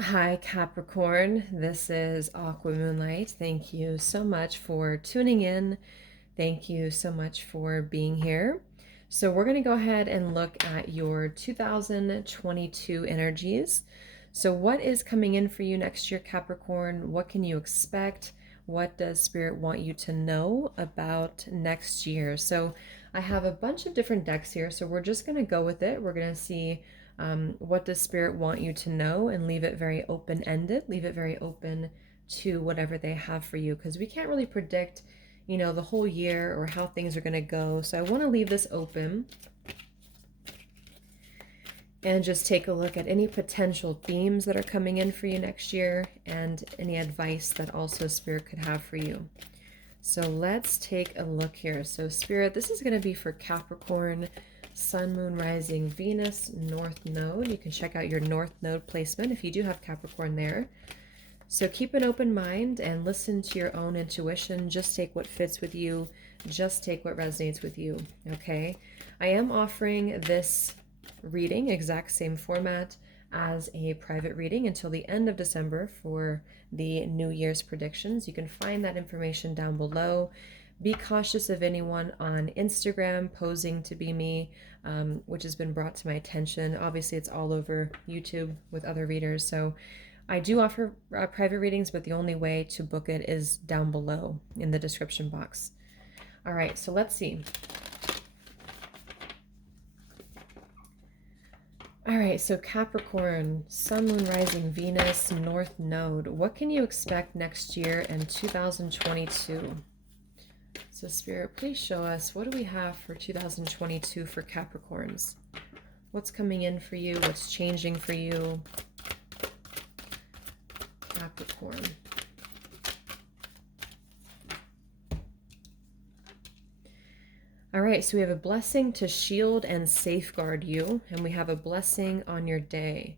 Hi, Capricorn. This is Aqua Moonlight. Thank you so much for tuning in. Thank you so much for being here. So, we're going to go ahead and look at your 2022 energies. So, what is coming in for you next year, Capricorn? What can you expect? What does Spirit want you to know about next year? So, I have a bunch of different decks here. So, we're just going to go with it. We're going to see what does Spirit want you to know and leave it very open ended, leave it very open to whatever they have for you because we can't really predict, the whole year or how things are going to go. So I want to leave this open and just take a look at any potential themes that are coming in for you next year and any advice that also Spirit could have for you. So let's take a look here. So Spirit, this is going to be for Capricorn, Sun, Moon, Rising, Venus, North Node. You can check out your North Node placement if you do have Capricorn there. So keep an open mind and listen to your own intuition. Just take what fits with you. Just take what resonates with you, okay? I am offering this reading, exact same format, as a private reading until the end of December for the New Year's predictions. You can find that information down below. Be cautious of anyone on Instagram posing to be me, which has been brought to my attention. Obviously, it's all over YouTube with other readers. So I do offer private readings, but the only way to book it is down below in the description box. All right, so let's see. All right, so Capricorn, Sun, Moon, Rising, Venus, North Node. What can you expect next year in 2022? So Spirit, please show us, what do we have for 2022 for Capricorns? What's coming in for you? What's changing for you? Capricorn. All right, so we have a blessing to shield and safeguard you, and we have a blessing on your day.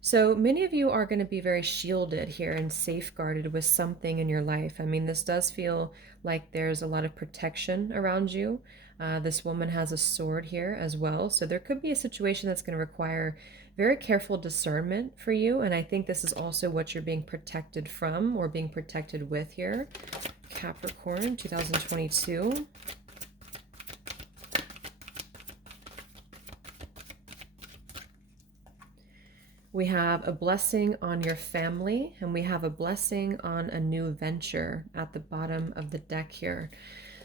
So many of you are going to be very shielded here and safeguarded with something in your life. I mean, this does feel like there's a lot of protection around you. This woman has a sword here as well. So there could be a situation that's going to require very careful discernment for you. And I think this is also what you're being protected from or being protected with here. Capricorn 2022. We have a blessing on your family, and we have a blessing on a new venture at the bottom of the deck here.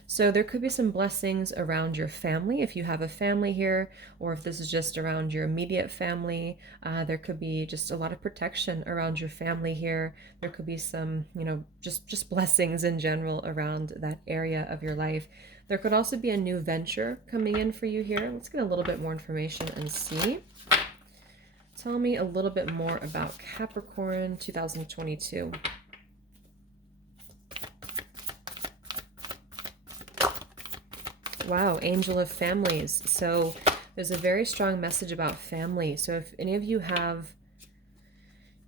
So there could be some blessings around your family if you have a family here, or if this is just around your immediate family. There could be just a lot of protection around your family here. There could be some, just blessings in general around that area of your life. There could also be a new venture coming in for you here. Let's get a little bit more information and see. Tell me a little bit more about Capricorn 2022. Wow, Angel of Families. So there's a very strong message about family. So if any of you have,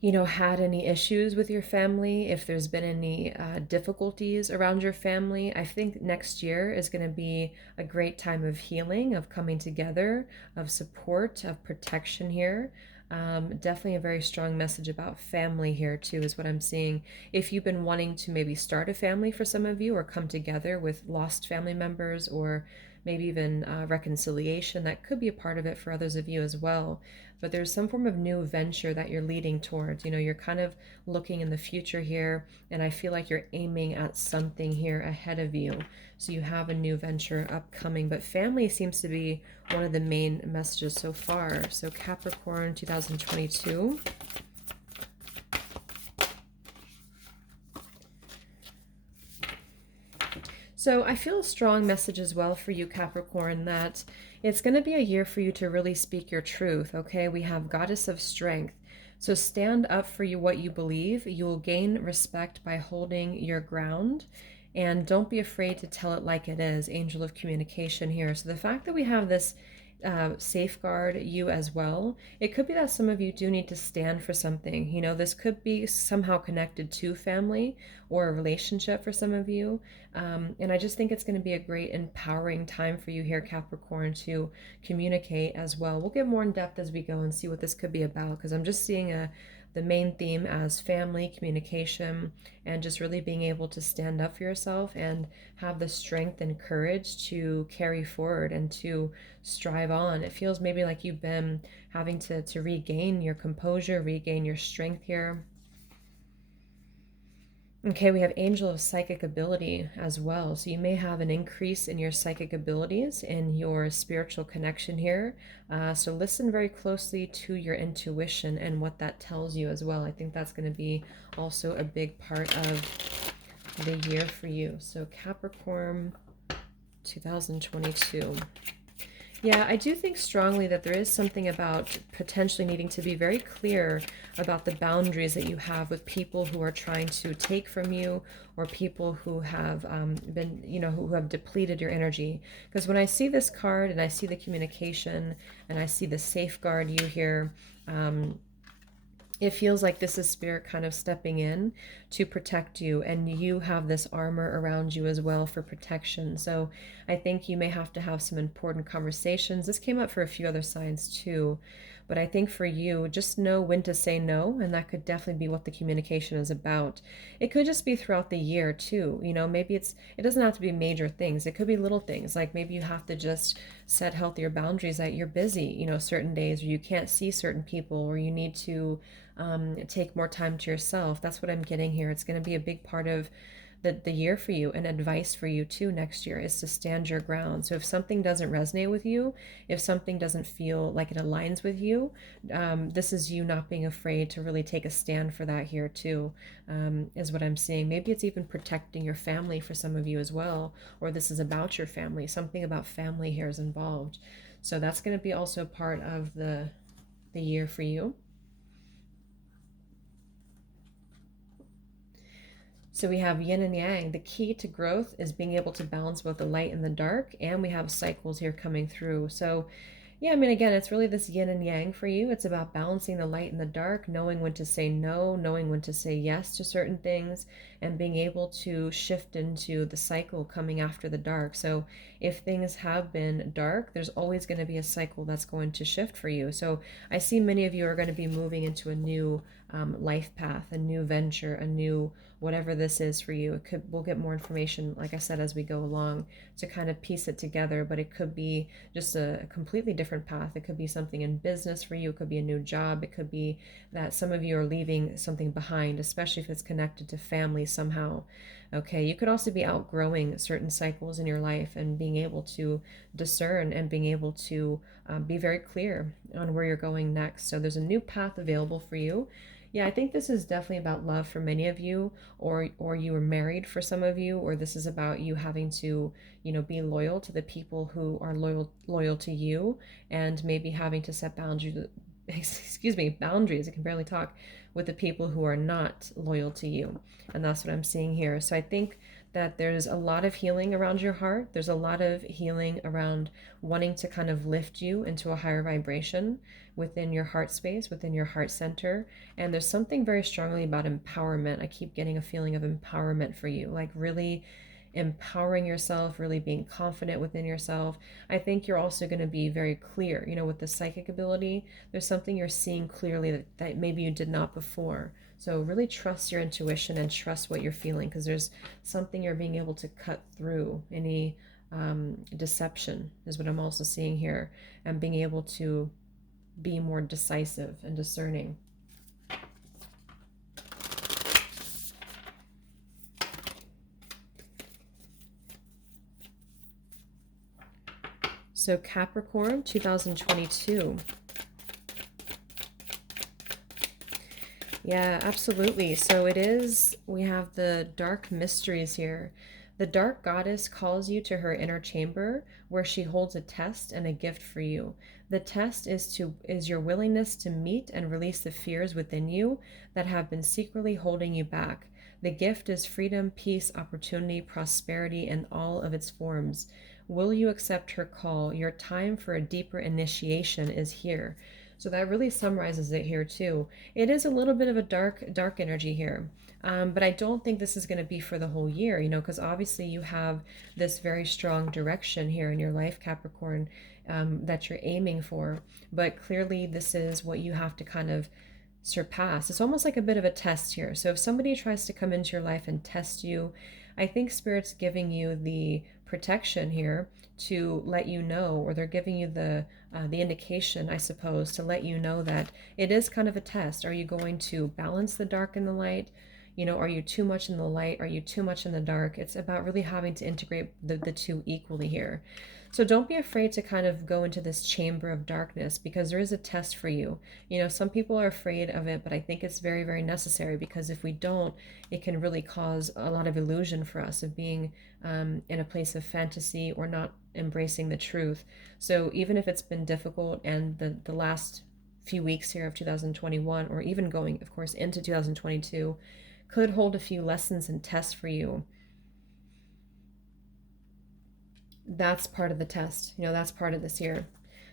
had any issues with your family, if there's been any difficulties around your family, I think next year is going to be a great time of healing, of coming together, of support, of protection here. Definitely a very strong message about family here too is what I'm seeing. If you've been wanting to maybe start a family for some of you or come together with lost family members or maybe even reconciliation, that could be a part of it for others of you as well. But there's some form of new venture that you're leading towards. You're kind of looking in the future here, and I feel like you're aiming at something here ahead of you. So you have a new venture upcoming, but family seems to be one of the main messages so far. So Capricorn 2022. So I feel a strong message as well for you, Capricorn, that it's going to be a year for you to really speak your truth, okay? We have Goddess of Strength. So stand up for what you believe. You will gain respect by holding your ground. And don't be afraid to tell it like it is, Angel of Communication here. So the fact that we have this safeguard you as well. It could be that some of you do need to stand for something. This could be somehow connected to family or a relationship for some of you. And I just think it's going to be a great empowering time for you here, Capricorn, to communicate as well. We'll get more in depth as we go and see what this could be about because I'm just seeing the main theme as family, communication, and just really being able to stand up for yourself and have the strength and courage to carry forward and to strive on. It feels maybe like you've been having to regain your composure, regain your strength here. Okay, we have Angel of Psychic Ability as well. So you may have an increase in your psychic abilities and your spiritual connection here. So listen very closely to your intuition and what that tells you as well. I think that's going to be also a big part of the year for you. So Capricorn 2022. Yeah, I do think strongly that there is something about potentially needing to be very clear about the boundaries that you have with people who are trying to take from you, or people who have been, who have depleted your energy. Because when I see this card and I see the communication and I see the safeguard you here, it feels like this is spirit kind of stepping in to protect you, and you have this armor around you as well for protection. So I think you may have to have some important conversations. This came up for a few other signs too, but I think for you, just know when to say no, and that could definitely be what the communication is about. It could just be throughout the year too. Maybe it doesn't have to be major things. It could be little things, like maybe you have to just set healthier boundaries that you're busy, certain days where you can't see certain people, or you need to take more time to yourself. That's what I'm getting here. It's going to be a big part of the year for you, and advice for you too next year is to stand your ground. So if something doesn't resonate with you, if something doesn't feel like it aligns with you, this is you not being afraid to really take a stand for that here too, is what I'm seeing. Maybe it's even protecting your family for some of you as well, or this is about your family. Something about family here is involved. So that's going to be also part of the year for you. So we have yin and yang. The key to growth is being able to balance both the light and the dark, and we have cycles here coming through. So yeah, again, it's really this yin and yang for you. It's about balancing the light and the dark, knowing when to say no, knowing when to say yes to certain things, and being able to shift into the cycle coming after the dark. So if things have been dark, there's always going to be a cycle that's going to shift for you. So I see many of you are going to be moving into a new life path, a new venture, a new whatever this is for you. We'll get more information, like I said, as we go along to kind of piece it together, but it could be just a completely different path. It could be something in business for you. It could be a new job. It could be that some of you are leaving something behind, especially if it's connected to family somehow. Okay, you could also be outgrowing certain cycles in your life and being able to discern and being able to be very clear on where you're going next. So there's a new path available for you. Yeah, I think this is definitely about love for many of you, or you were married for some of you, or this is about you having to, be loyal to the people who are loyal to you, and maybe having to set boundaries, boundaries, I can barely talk, with the people who are not loyal to you. And that's what I'm seeing here. So I think that there's a lot of healing around your heart. There's a lot of healing around wanting to kind of lift you into a higher vibration within your heart space, within your heart center. And there's something very strongly about empowerment. I keep getting a feeling of empowerment for you, like really empowering yourself, really being confident within yourself. I think you're also going to be very clear, with the psychic ability. There's something you're seeing clearly that maybe you did not before. So really trust your intuition and trust what you're feeling, because there's something you're being able to cut through any deception is what I'm also seeing here, and being able to be more decisive and discerning. So Capricorn 2022. Yeah, absolutely. So we have the dark mysteries here. The dark goddess calls you to her inner chamber, where she holds a test and a gift for you. The test is your willingness to meet and release the fears within you that have been secretly holding you back. The gift is freedom, peace, opportunity, prosperity in all of its forms. Will you accept her call? Your time for a deeper initiation is here. So that really summarizes it here too. It is a little bit of a dark energy here. But I don't think this is going to be for the whole year, because obviously you have this very strong direction here in your life, Capricorn, that you're aiming for. But clearly this is what you have to kind of surpass. It's almost like a bit of a test here. So if somebody tries to come into your life and test you, I think Spirit's giving you the protection here to let you know, or they're giving you the indication, I suppose, to let you know that it is kind of a test. Are you going to balance the dark and the light? You know, are you too much in the light? Are you too much in the dark? It's about really having to integrate the two equally here. So don't be afraid to kind of go into this chamber of darkness, because there is a test for you. You know, some people are afraid of it, but I think it's very, very necessary, because if we don't, it can really cause a lot of illusion for us of being in a place of fantasy or not embracing the truth. So even if it's been difficult, and the last few weeks here of 2021, or even going, of course, into 2022, could hold a few lessons and tests for you, that's part of the test. You know, that's part of this year.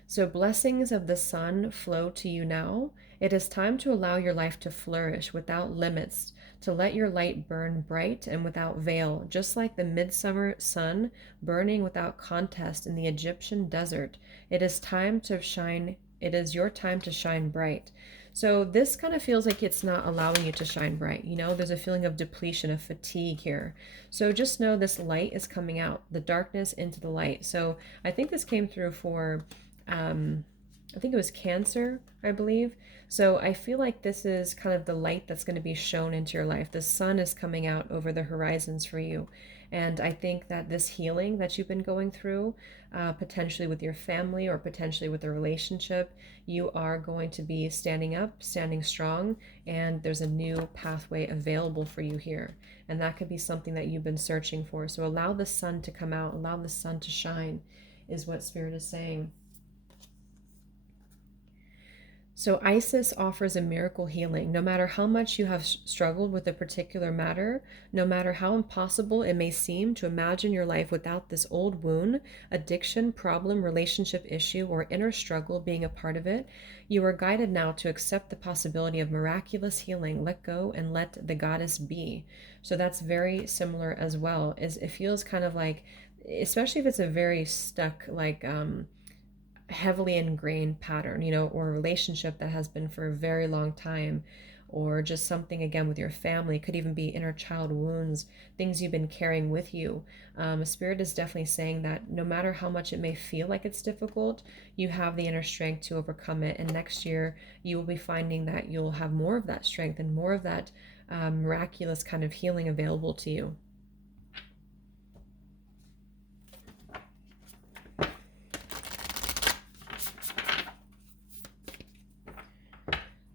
So blessings of the sun flow to you now. It is time to allow your life to flourish without limits, to let your light burn bright and without veil, just like the midsummer sun burning without contest in the Egyptian desert. It is time to shine. It is your time to shine bright. So this kind of feels like it's not allowing you to shine bright. You know, there's a feeling of depletion, of fatigue here. So just know this light is coming out, the darkness into the light. So I think this came through for, I think it was Cancer, I believe. So I feel like this is kind of the light that's going to be shown into your life. The sun is coming out over the horizons for you. And I think that this healing that you've been going through, potentially with your family or potentially with a relationship, you are going to be standing up, standing strong, and there's a new pathway available for you here. And that could be something that you've been searching for. So allow the sun to come out, allow the sun to shine, is what Spirit is saying. So Isis offers a miracle healing. No matter how much you have struggled with a particular matter, no matter how impossible it may seem to imagine your life without this old wound, addiction, problem, relationship issue, or inner struggle being a part of it, you are guided now to accept the possibility of miraculous healing. Let go and let the goddess be. So that's very similar as well. It feels kind of like, especially if it's a very stuck, like heavily ingrained pattern, you know, or a relationship that has been for a very long time, or just something again with your family. It could even be inner child wounds, things you've been carrying with you. Spirit is definitely saying that no matter how much it may feel like it's difficult, you have the inner strength to overcome it. And next year, you will be finding that you'll have more of that strength and more of that miraculous kind of healing available to you.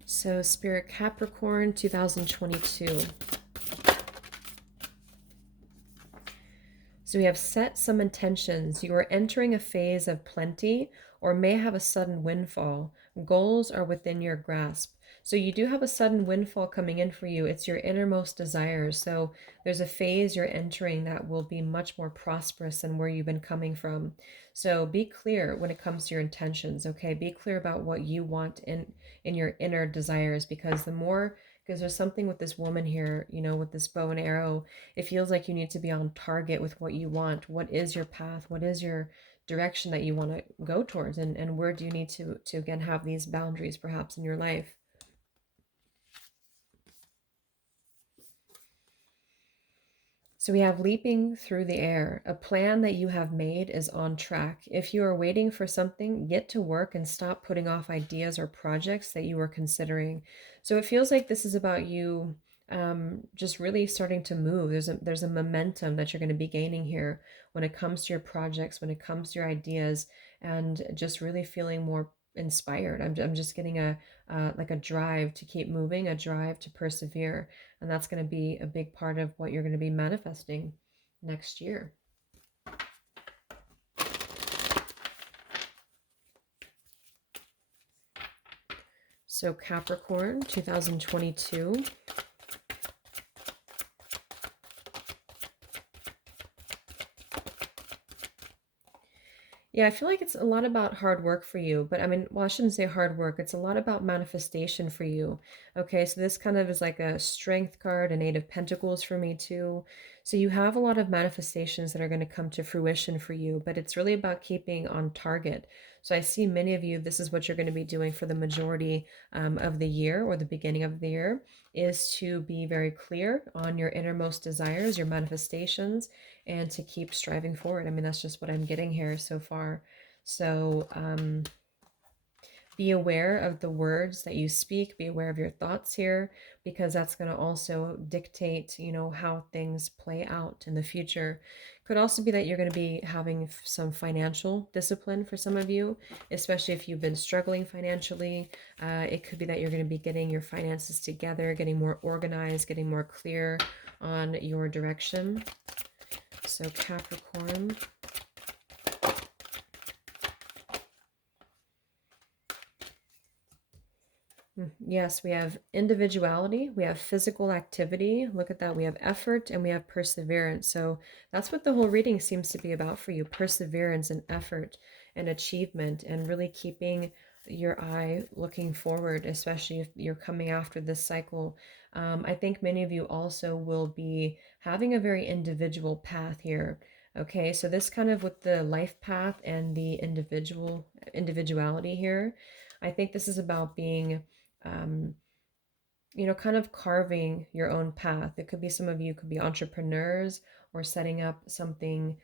So Spirit Capricorn 2022. So we have set some intentions. You are entering a phase of plenty or may have a sudden windfall. Goals are within your grasp. So you do have a sudden windfall coming in for you. It's your innermost desires. So there's a phase you're entering that will be much more prosperous than where you've been coming from. So be clear when it comes to your intentions, okay? Be clear about what you want in your inner desires, because there's something with this woman here, you know, with this bow and arrow. It feels like you need to be on target with what you want. What is your path? What is your direction that you want to go towards? And where do you need to again have these boundaries perhaps in your life? So we have leaping through the air. A plan that you have made is on track. If you are waiting for something, get to work and stop putting off ideas or projects that you were considering. So it feels like this is about you just really starting to move. There's a momentum that you're going to be gaining here when it comes to your projects, when it comes to your ideas, and just really feeling more inspired. I'm just getting a like a drive to keep moving, a drive to persevere. And that's going to be a big part of what you're going to be manifesting next year. So Capricorn 2022. Yeah, I feel like it's a lot about hard work for you, but I mean, well, I shouldn't say hard work. It's a lot about manifestation for you. Okay, so this kind of is like a strength card, an eight of pentacles for me too. So you have a lot of manifestations that are going to come to fruition for you, but it's really about keeping on target. So I see many of you, this is what you're going to be doing for the majority of the year, or the beginning of the year, is to be very clear on your innermost desires, your manifestations, and to keep striving forward. I mean, that's just what I'm getting here so far. So be aware of the words that you speak, be aware of your thoughts here, because that's going to also dictate, you know, how things play out in the future. Could also be that you're going to be having some financial discipline for some of you, especially if you've been struggling financially. It could be that you're going to be getting your finances together, getting more organized, getting more clear on your direction. So Capricorn. Yes, we have individuality, we have physical activity. Look at that. We have effort and we have perseverance. So that's what the whole reading seems to be about for you: perseverance and effort and achievement, and really keeping your eye looking forward, especially if you're coming after this cycle. I think many of you also will be having a very individual path here. Okay, so this kind of with the life path and the individuality here. I think this is about being um, you know, kind of carving your own path. It could be, some of you could be entrepreneurs or setting up something,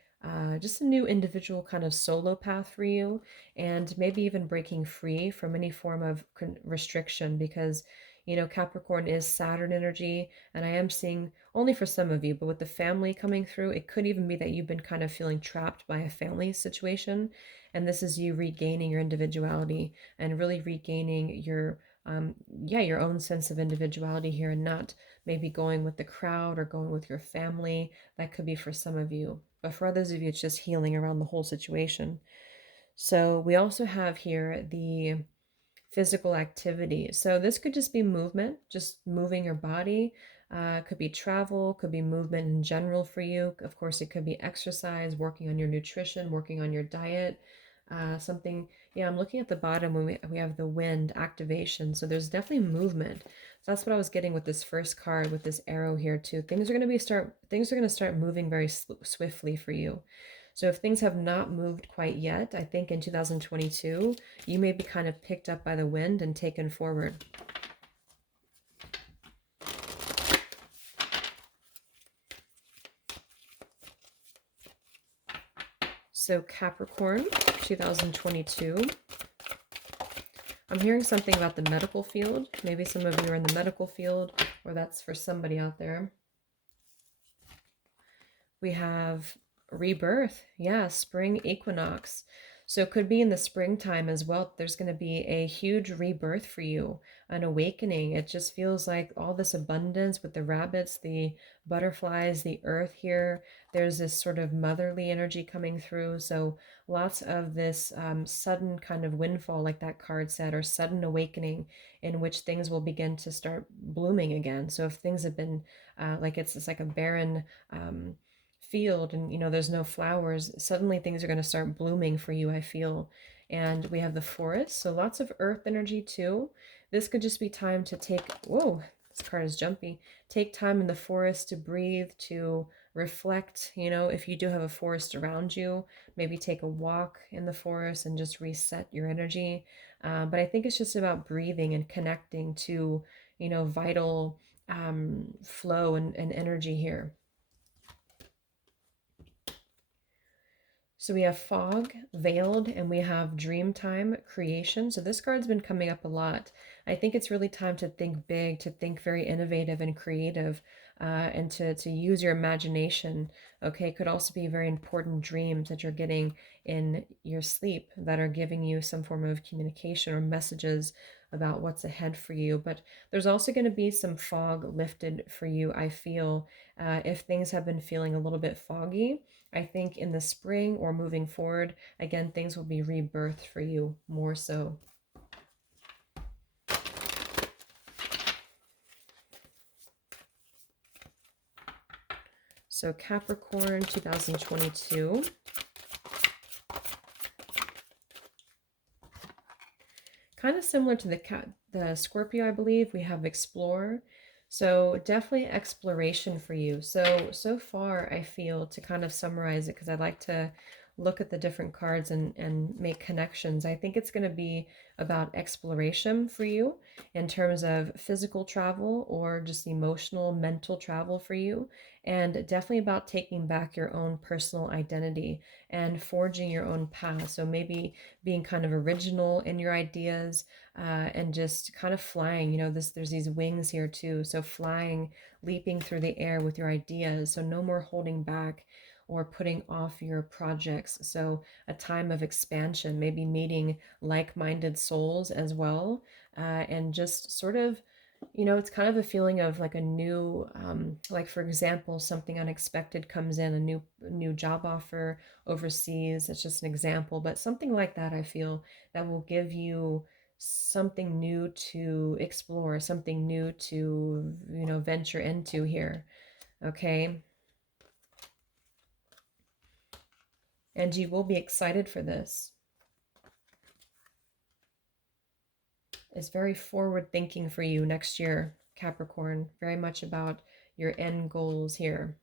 just a new individual kind of solo path for you, and maybe even breaking free from any form of restriction, because, you know, Capricorn is Saturn energy, and I am seeing only for some of you, but with the family coming through, it could even be that you've been kind of feeling trapped by a family situation, and this is you regaining your individuality and really regaining your yeah, your own sense of individuality here, and not maybe going with the crowd or going with your family. That could be for some of you, but for others of you, it's just healing around the whole situation. So we also have here the physical activity. So this could just be movement, just moving your body. Could be travel, could be movement in general for you. Of course, it could be exercise, working on your nutrition, working on your diet. Something, yeah, I'm looking at the bottom when we have the wind activation. So there's definitely movement. So that's what I was getting with this first card, with this arrow here too. Things are going to start moving very swiftly for you. So if things have not moved quite yet, I think in 2022, you may be kind of picked up by the wind and taken forward. So Capricorn, 2022. I'm hearing something about the medical field. Maybe some of you are in the medical field, or that's for somebody out there. We have rebirth. Yeah, spring equinox. So it could be in the springtime as well. There's going to be a huge rebirth for you, an awakening. It just feels like all this abundance with the rabbits, the butterflies, the earth here. There's this sort of motherly energy coming through. So lots of this sudden kind of windfall, like that card said, or sudden awakening, in which things will begin to start blooming again. So if things have been like it's like a barren field, and you know there's no flowers, suddenly things are going to start blooming for you, I feel. And we have the forest, so lots of earth energy too. This could just be time to take, whoa, this card is jumpy, take time in the forest to breathe, to reflect. You know, if you do have a forest around you, maybe take a walk in the forest and just reset your energy. But I think it's just about breathing and connecting to, you know, vital flow and energy here. So we have fog, veiled, and we have dreamtime creation. So this card's been coming up a lot. I think it's really time to think big, to think very innovative and creative, and to use your imagination. Okay, could also be very important dreams that you're getting in your sleep that are giving you some form of communication or messages about what's ahead for you. But there's also going to be some fog lifted for you, I feel, if things have been feeling a little bit foggy. I think in the spring or moving forward, again, things will be rebirthed for you more so. So Capricorn 2022. Kind of similar to the Scorpio, I believe, we have explore. So definitely exploration for you. So far I feel, to kind of summarize it, because I like to look at the different cards and make connections, I think it's going to be about exploration for you in terms of physical travel or just emotional, mental travel for you. And definitely about taking back your own personal identity and forging your own path. So maybe being kind of original in your ideas, and just kind of flying. There's these wings here too. So flying, leaping through the air with your ideas. So no more holding back or putting off your projects. So a time of expansion, maybe meeting like-minded souls as well, and just sort of, it's kind of a feeling of like a new, like for example, something unexpected comes in, a new job offer overseas. It's just an example, but something like that, I feel that will give you something new to explore, something new to, venture into here. Okay. And you will be excited for this. It's very forward thinking for you next year, Capricorn. Very much about your end goals here.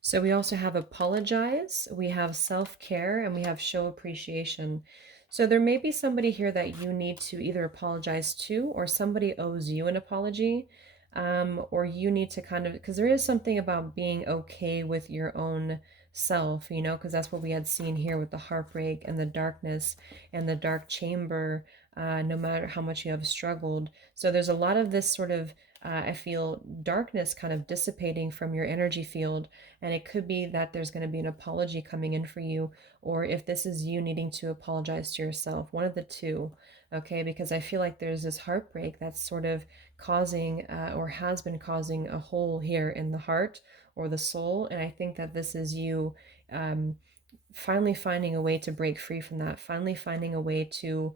So we also have apologize, we have self-care, and we have show appreciation. So there may be somebody here that you need to either apologize to, or somebody owes you an apology, or you need to kind of, because there is something about being okay with your own self, because that's what we had seen here with the heartbreak and the darkness and the dark chamber, no matter how much you have struggled. So there's a lot of this sort of, I feel darkness kind of dissipating from your energy field, and it could be that there's going to be an apology coming in for you, or if this is you needing to apologize to yourself, one of the two. Okay, because I feel like there's this heartbreak that's sort of causing, or has been causing, a hole here in the heart or the soul. And I think that this is you, finally finding a way to break free from that, finally finding a way to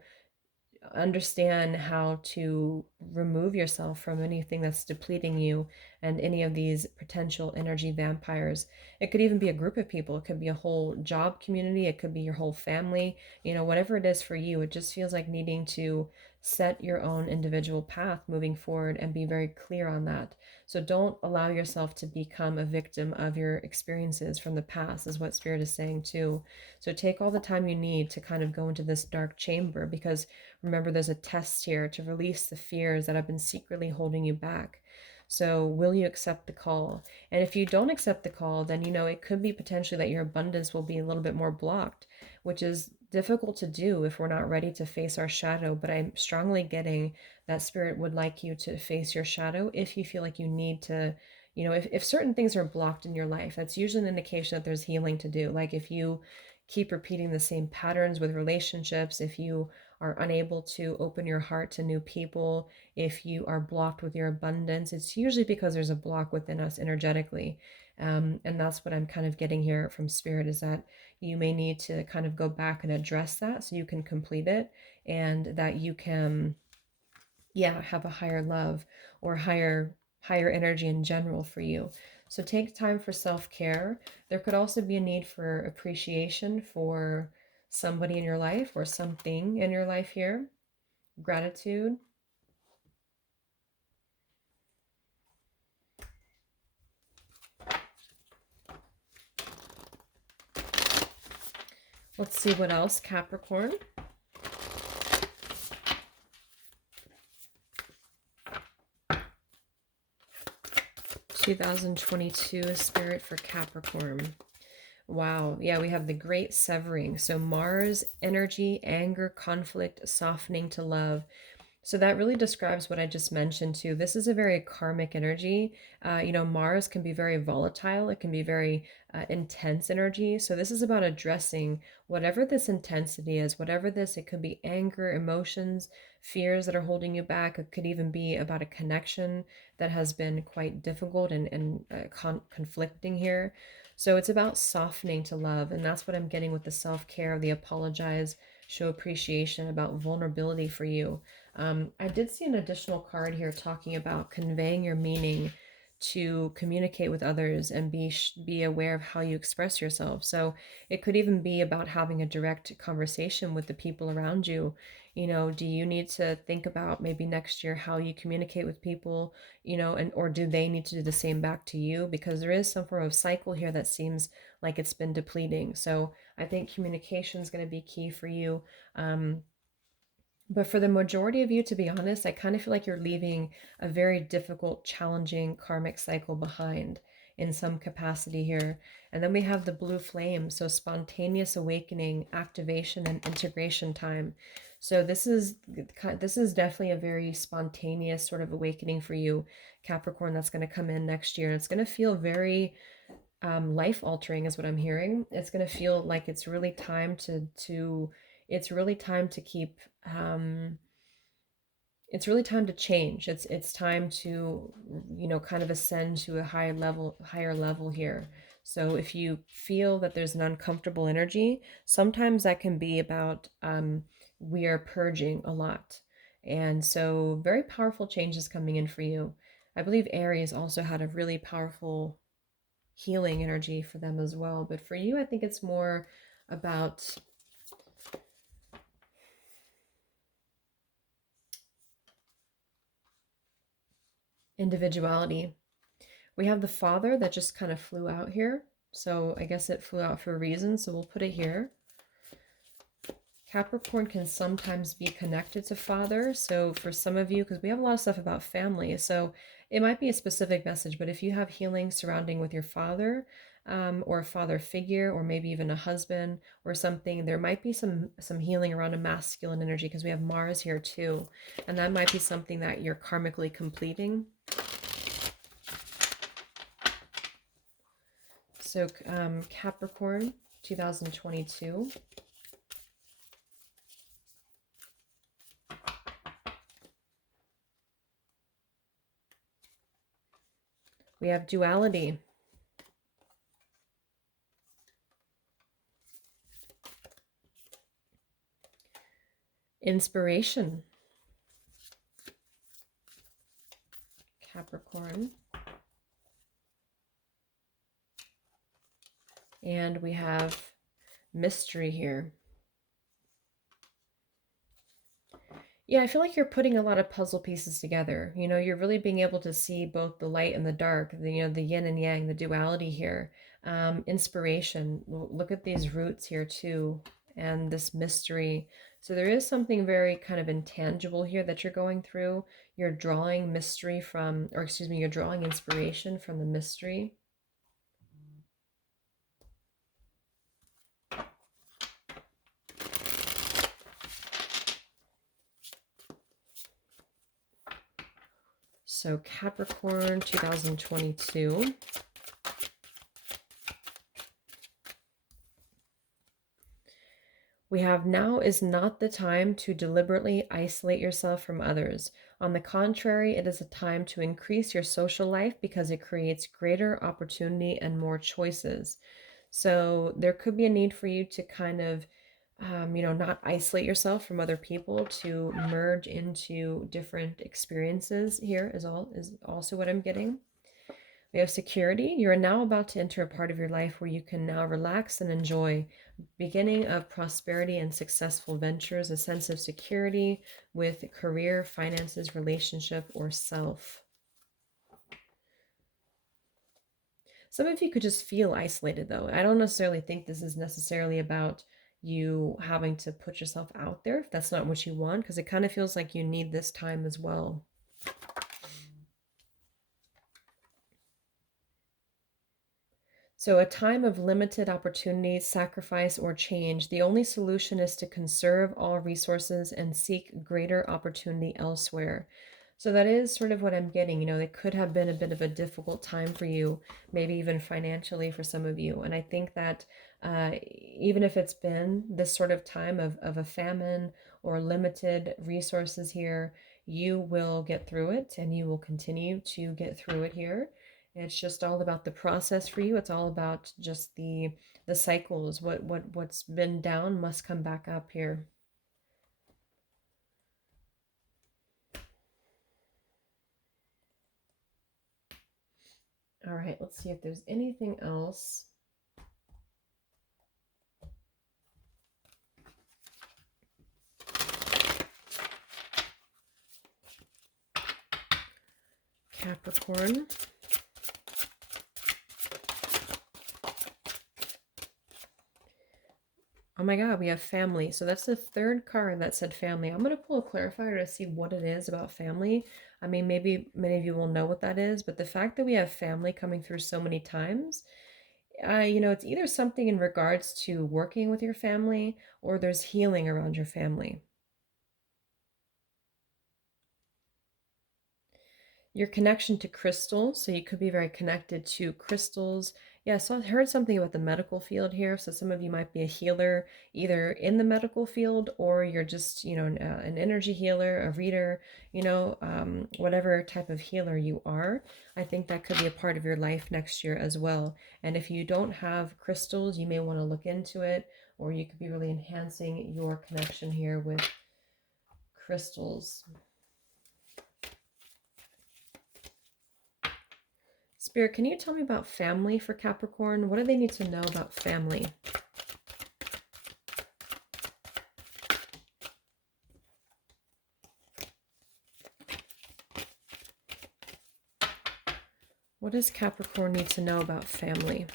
understand how to remove yourself from anything that's depleting you and any of these potential energy vampires. It could even be a group of people, it could be a whole job community, it could be your whole family, whatever it is for you. It just feels like needing to set your own individual path moving forward and be very clear on that. So don't allow yourself to become a victim of your experiences from the past, is what Spirit is saying too. So take all the time you need to kind of go into this dark chamber, because remember, there's a test here to release the fears that have been secretly holding you back. So will you accept the call? And if you don't accept the call, then it could be potentially that your abundance will be a little bit more blocked, which is difficult to do if we're not ready to face our shadow. But I'm strongly getting that Spirit would like you to face your shadow if you feel like you need to. If certain things are blocked in your life, that's usually an indication that there's healing to do. Like if you keep repeating the same patterns with relationships, if you are unable to open your heart to new people, if you are blocked with your abundance, it's usually because there's a block within us energetically. And that's what I'm kind of getting here from Spirit, is that you may need to kind of go back and address that so you can complete it, and that you can, yeah, have a higher love or higher energy in general for you. So take time for self-care. There could also be a need for appreciation for somebody in your life or something in your life here. Gratitude. Let's see what else, Capricorn. (2022) Spirit for Capricorn. Wow. Yeah, we have the great severing. So Mars energy, anger, conflict, softening to love. So that really describes what I just mentioned too. This is a very karmic energy. Mars can be very volatile. It can be very intense energy. So this is about addressing whatever this intensity is, whatever this, it could be anger, emotions, fears that are holding you back. It could even be about a connection that has been quite difficult and conflicting here. So it's about softening to love. And that's what I'm getting with the self-care, the apologize, show appreciation, about vulnerability for you. I did see an additional card here talking about conveying your meaning to communicate with others and be aware of how you express yourself. So it could even be about having a direct conversation with the people around you. You know, do you need to think about maybe next year how you communicate with people, you know, and or do they need to do the same back to you? Because there is some form of cycle here that seems like it's been depleting. So I think communication is going to be key for you. But for the majority of you, to be honest, I kind of feel like you're leaving a very difficult, challenging karmic cycle behind in some capacity here. And then we have the blue flame, so spontaneous awakening, activation, and integration time. So this is definitely a very spontaneous sort of awakening for you, Capricorn, that's going to come in next year. It's going to feel very life altering is what I'm hearing. It's going to feel like it's really time to it's really time to keep it's really time to change. It's time to, you know, kind of ascend to a higher level here. So if you feel that there's an uncomfortable energy, sometimes that can be about we are purging a lot. And so very powerful changes coming in for you. I believe Aries also had a really powerful healing energy for them as well. But for you, I think it's more about individuality. We have the father that just kind of flew out here. So I guess it flew out for a reason. So we'll put it here. Capricorn can sometimes be connected to father. So for some of you, because we have a lot of stuff about family, so it might be a specific message, but if you have healing surrounding with your father, or a father figure, or maybe even a husband or something, there might be some healing around a masculine energy, because we have Mars here too. And that might be something that you're karmically completing. So Capricorn 2022. We have duality. Inspiration. Capricorn. And we have mystery here. Yeah, I feel like you're putting a lot of puzzle pieces together. You know, you're really being able to see both the light and the dark, you know, the yin and yang, the duality here. Inspiration. Look at these roots here too, and this mystery. So there is something very kind of intangible here that you're going through. You're drawing mystery from, or excuse me, you're drawing inspiration from the mystery. So Capricorn 2022. We have now is not the time to deliberately isolate yourself from others. On the contrary, it is a time to increase your social life because it creates greater opportunity and more choices. So there could be a need for you to kind of, you know, not isolate yourself from other people, to merge into different experiences here is also what I'm getting. We have security. You are now about to enter a part of your life where you can now relax and enjoy. Beginning of prosperity and successful ventures, a sense of security with career, finances, relationship, or self. Some of you could just feel isolated though. I don't necessarily think this is necessarily about you having to put yourself out there if that's not what you want, because it kind of feels like you need this time as well. So, a time of limited opportunities, sacrifice, or change. The only solution is to conserve all resources and seek greater opportunity elsewhere. So, that is sort of what I'm getting. You know, it could have been a bit of a difficult time for you, maybe even financially for some of you. And I think that even if it's been this sort of time of a famine or limited resources here, you will get through it and you will continue to get through it here. It's just all about the process for you. It's all about just the cycles. What's been down must come back up here. All right, let's see if there's anything else. Capricorn. Oh my God, we have family. So that's the third card that said family. I'm going to pull a clarifier to see what it is about family. I mean, maybe many of you will know what that is, but the fact that we have family coming through so many times, it's either something in regards to working with your family or there's healing around your family. Your connection to crystals, so you could be very connected to crystals. Yeah, so I heard something about the medical field here. So some of you might be a healer either in the medical field or you're just, an energy healer, a reader, whatever type of healer you are. I think that could be a part of your life next year as well. And if you don't have crystals, you may want to look into it, or you could be really enhancing your connection here with crystals. Spirit, can you tell me about family for Capricorn? What do they need to know about family? What does Capricorn need to know about family?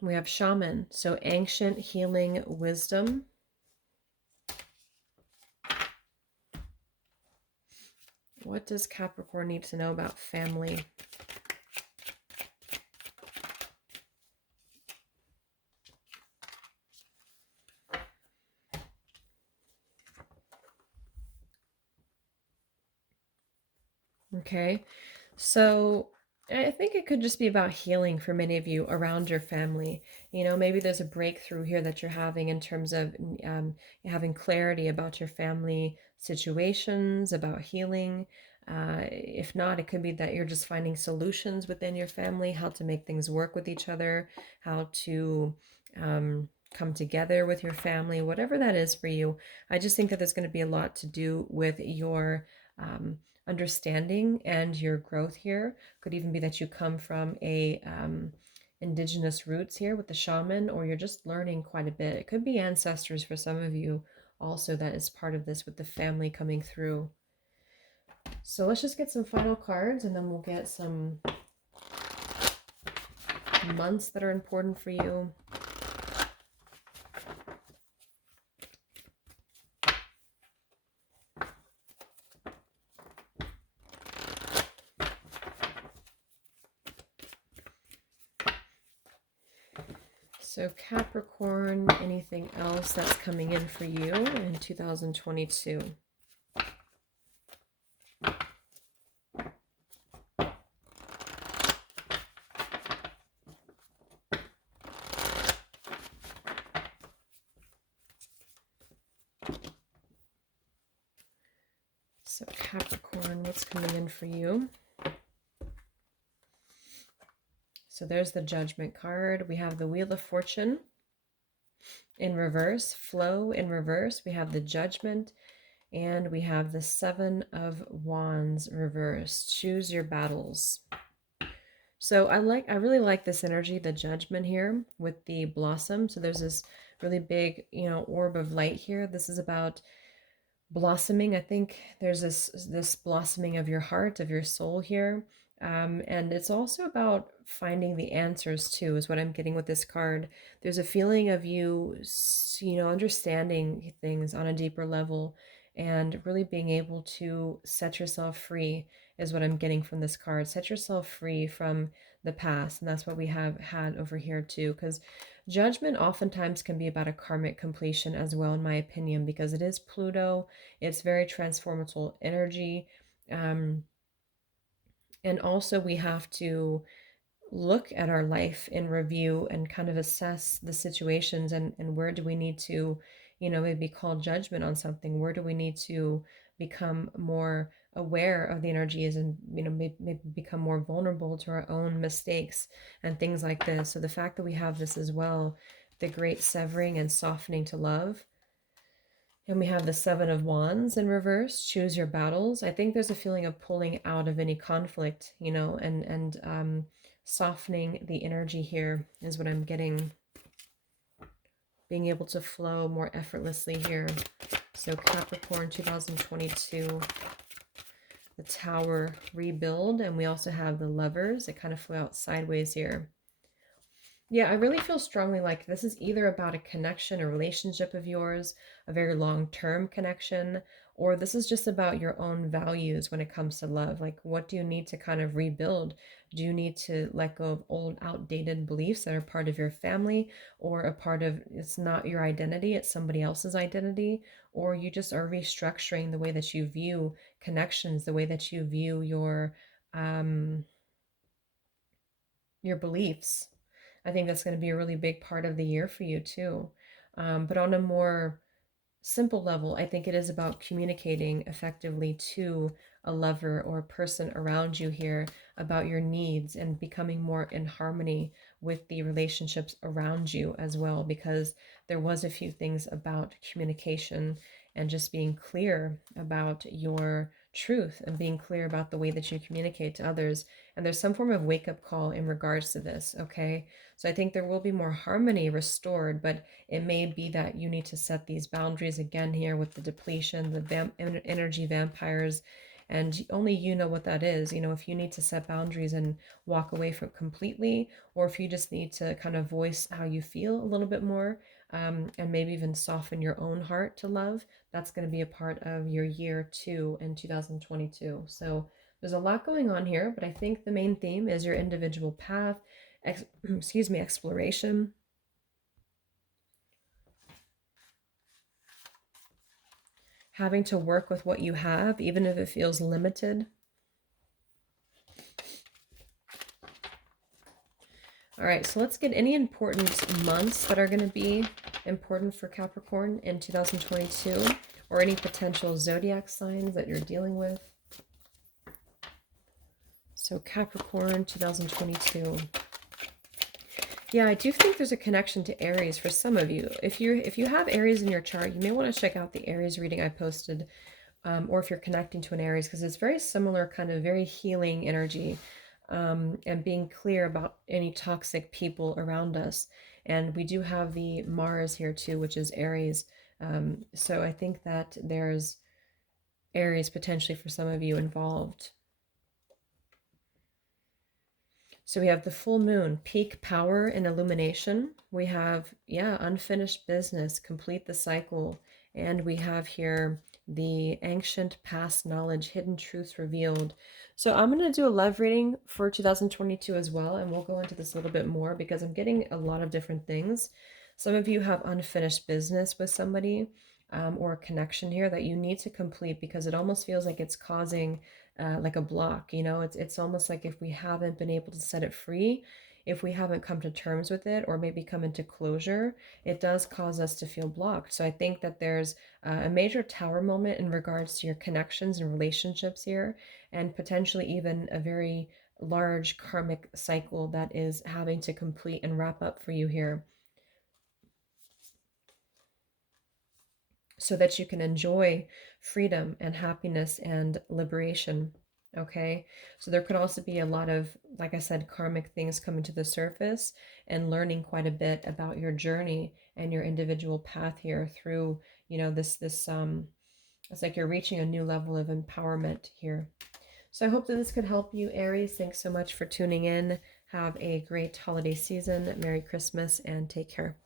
We have shaman, so ancient healing wisdom. What does Capricorn need to know about family? Okay, so I think it could just be about healing for many of you around your family. Maybe there's a breakthrough here that you're having in terms of having clarity about your family situations, about healing. If not, it could be that you're just finding solutions within your family, how to make things work with each other, how to come together with your family, whatever that is for you. I just think that there's going to be a lot to do with your understanding and your growth here. Could even be that you come from a indigenous roots here with the shaman, or you're just learning quite a bit. It could be ancestors for some of you also that is part of this with the family coming through. So let's just get some final cards and then we'll get some months that are important for you. So Capricorn, anything else that's coming in for you in 2022? So Capricorn, what's coming in for you? So there's the Judgment card. We have the Wheel of Fortune in reverse, flow in reverse. We have the Judgment, and we have the Seven of Wands reverse. Choose your battles. So I really like this energy, the Judgment here with the blossom. So there's this really big, orb of light here. This is about blossoming. I think there's this blossoming of your heart, of your soul here. And it's also about finding the answers too, is what I'm getting with this card. There's a feeling of you, understanding things on a deeper level and really being able to set yourself free is what I'm getting from this card. Set yourself free from the past. And that's what we have had over here too, because Judgment oftentimes can be about a karmic completion as well, in my opinion, because it is Pluto. It's very transformative energy. And also we have to look at our life in review and kind of assess the situations and where do we need to, maybe call judgment on something. Where do we need to become more aware of the energies and, maybe become more vulnerable to our own mistakes and things like this. So the fact that we have this as well, the great severing and softening to love, And we have the Seven of Wands in reverse. Choose your battles. I think there's a feeling of pulling out of any conflict, you know, and softening the energy here is what I'm getting. Being able to flow more effortlessly here. So Capricorn 2022, the Tower, rebuild, and we also have the Lovers. It kind of flew out sideways here. Yeah, I really feel strongly like this is either about a connection, a relationship of yours, a very long-term connection, or this is just about your own values when it comes to love. Like, what do you need to kind of rebuild? Do you need to let go of old, outdated beliefs that are part of your family, or a part of it's not your identity, it's somebody else's identity, or you just are restructuring the way that you view connections, the way that you view your beliefs. I think that's going to be a really big part of the year for you too. But on a more simple level, I think it is about communicating effectively to a lover or a person around you here about your needs and becoming more in harmony with the relationships around you as well, because there was a few things about communication and just being clear about your truth and being clear about the way that you communicate to others. And there's some form of wake up call in regards to this, okay? So I think there will be more harmony restored, but it may be that you need to set these boundaries again here with the depletion, the energy vampires, and only you know what that is. You know, if you need to set boundaries and walk away from completely, or if you just need to kind of voice how you feel a little bit more, and maybe even soften your own heart to love, that's going to be a part of your year too in 2022. So there's a lot going on here, but I think the main theme is your individual path, excuse me, exploration, having to work with what you have, even if it feels limited. All right, so let's get any important months that are going to be important for Capricorn in 2022, or any potential zodiac signs that you're dealing with. So Capricorn 2022. Yeah, I do think there's a connection to Aries for some of you. If you have Aries in your chart, you may want to check out the Aries reading I posted, or if you're connecting to an Aries, because it's very similar, kind of very healing energy, and being clear about any toxic people around us. And we do have the Mars here too, which is Aries. So I think that there's Aries potentially for some of you involved. So we have the full moon, peak power and illumination. We have, yeah, unfinished business, complete the cycle. And we have here the ancient past knowledge, hidden truths revealed. So I'm going to do a love reading for 2022 as well. And we'll go into this a little bit more because I'm getting a lot of different things. Some of you have unfinished business with somebody, or a connection here that you need to complete, because it almost feels like it's causing like a block. You know, it's almost like if we haven't been able to set it free, if we haven't come to terms with it, or maybe come into closure, it does cause us to feel blocked. So I think that there's a major tower moment in regards to your connections and relationships here, and potentially even a very large karmic cycle that is having to complete and wrap up for you here, so that you can enjoy freedom and happiness and liberation. Okay, so there could also be a lot of, like I said, karmic things coming to the surface, and learning quite a bit about your journey and your individual path here through, you know, this it's like you're reaching a new level of empowerment here. So I hope that this could help you, Aries. Thanks so much for tuning in. Have a great holiday season. Merry Christmas and take care.